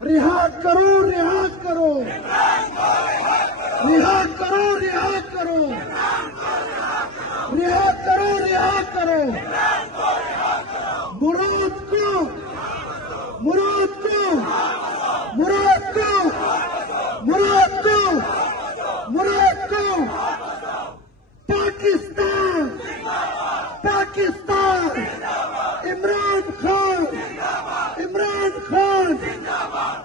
रिहा करो, रिहा करो, रिहा करो, रिहा करो, रिहा करो, रिहा करो मुराद को, मुराद को, मुराद को, मुराद को, मुराद को। पाकिस्तान, पाकिस्तान, इमरान खान, इमरान खान।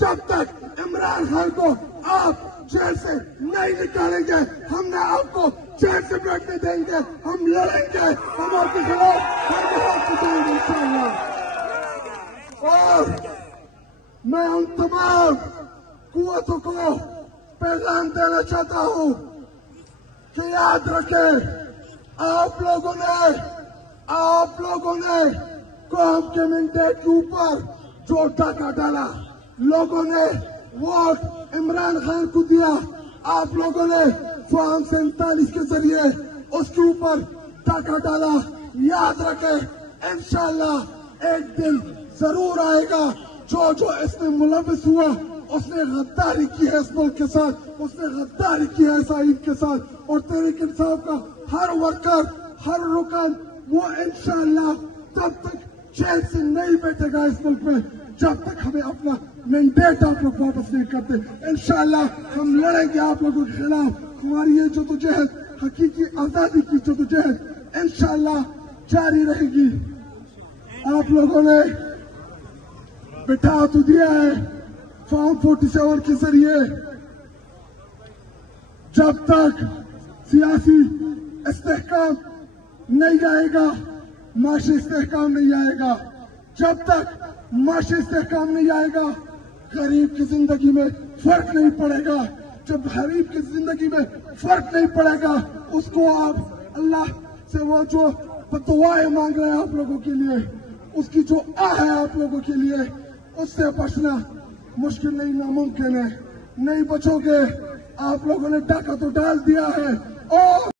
जब तक इमरान खान को आप जेल से नहीं निकालेंगे हम न आपको जेल से बैठने देंगे, हम लड़ेंगे, हम आपके खिलाफ हर बहुत उठाएंगे इंशाअल्लाह। और मैं उन तमाम कुव्वतों को पैगाम देना चाहता हूँ कि याद रखें, आप लोगों ने कौम के मैंडेट के ऊपर जो डाका डाला, लोगों ने वोट इमरान खान को दिया, आप लोगों ने फॉर्म 47 के जरिए उसके ऊपर डाका डाला। याद रखें, इंशाअल्लाह एक दिन जरूर आएगा जो इसमें मुलविस हुआ, उसने गद्दारी की है इस मुल्क के साथ, उसने गद्दारी की है साहिब के साथ। और तहरीक इंसाफ का हर वर्कर, हर रुकन वो इंशाअल्लाह तब तक जेल से नहीं बैठेगा इस मुल्क में जब तक हमें अपना मैंडेट आप लोग वापस नहीं करते। इंशाअल्लाह हम लड़ेंगे आप लोगों के खिलाफ। हमारी ये जदोजहद, हकीकी आजादी की जदोजहद इंशाअल्लाह जारी रहेगी। आप लोगों ने बिठा तो दिया है फॉर्म 47 के जरिए, जब तक सियासी इस्तेहकाम नहीं आएगा, माशी इस्तेहकाम नहीं आएगा, जब तक माशी इस्तेहकाम नहीं आएगा, गरीब की जिंदगी में फर्क नहीं पड़ेगा। जब गरीब की जिंदगी में फर्क नहीं पड़ेगा, उसको आप अल्लाह से वो जो दुआएं मांग रहे हैं आप लोगों के लिए, उसकी जो आह है आप लोगों के लिए, उससे बचना मुश्किल नहीं, नामुमकिन है। नहीं बचोगे, आप लोगों ने डाका तो डाल दिया है। और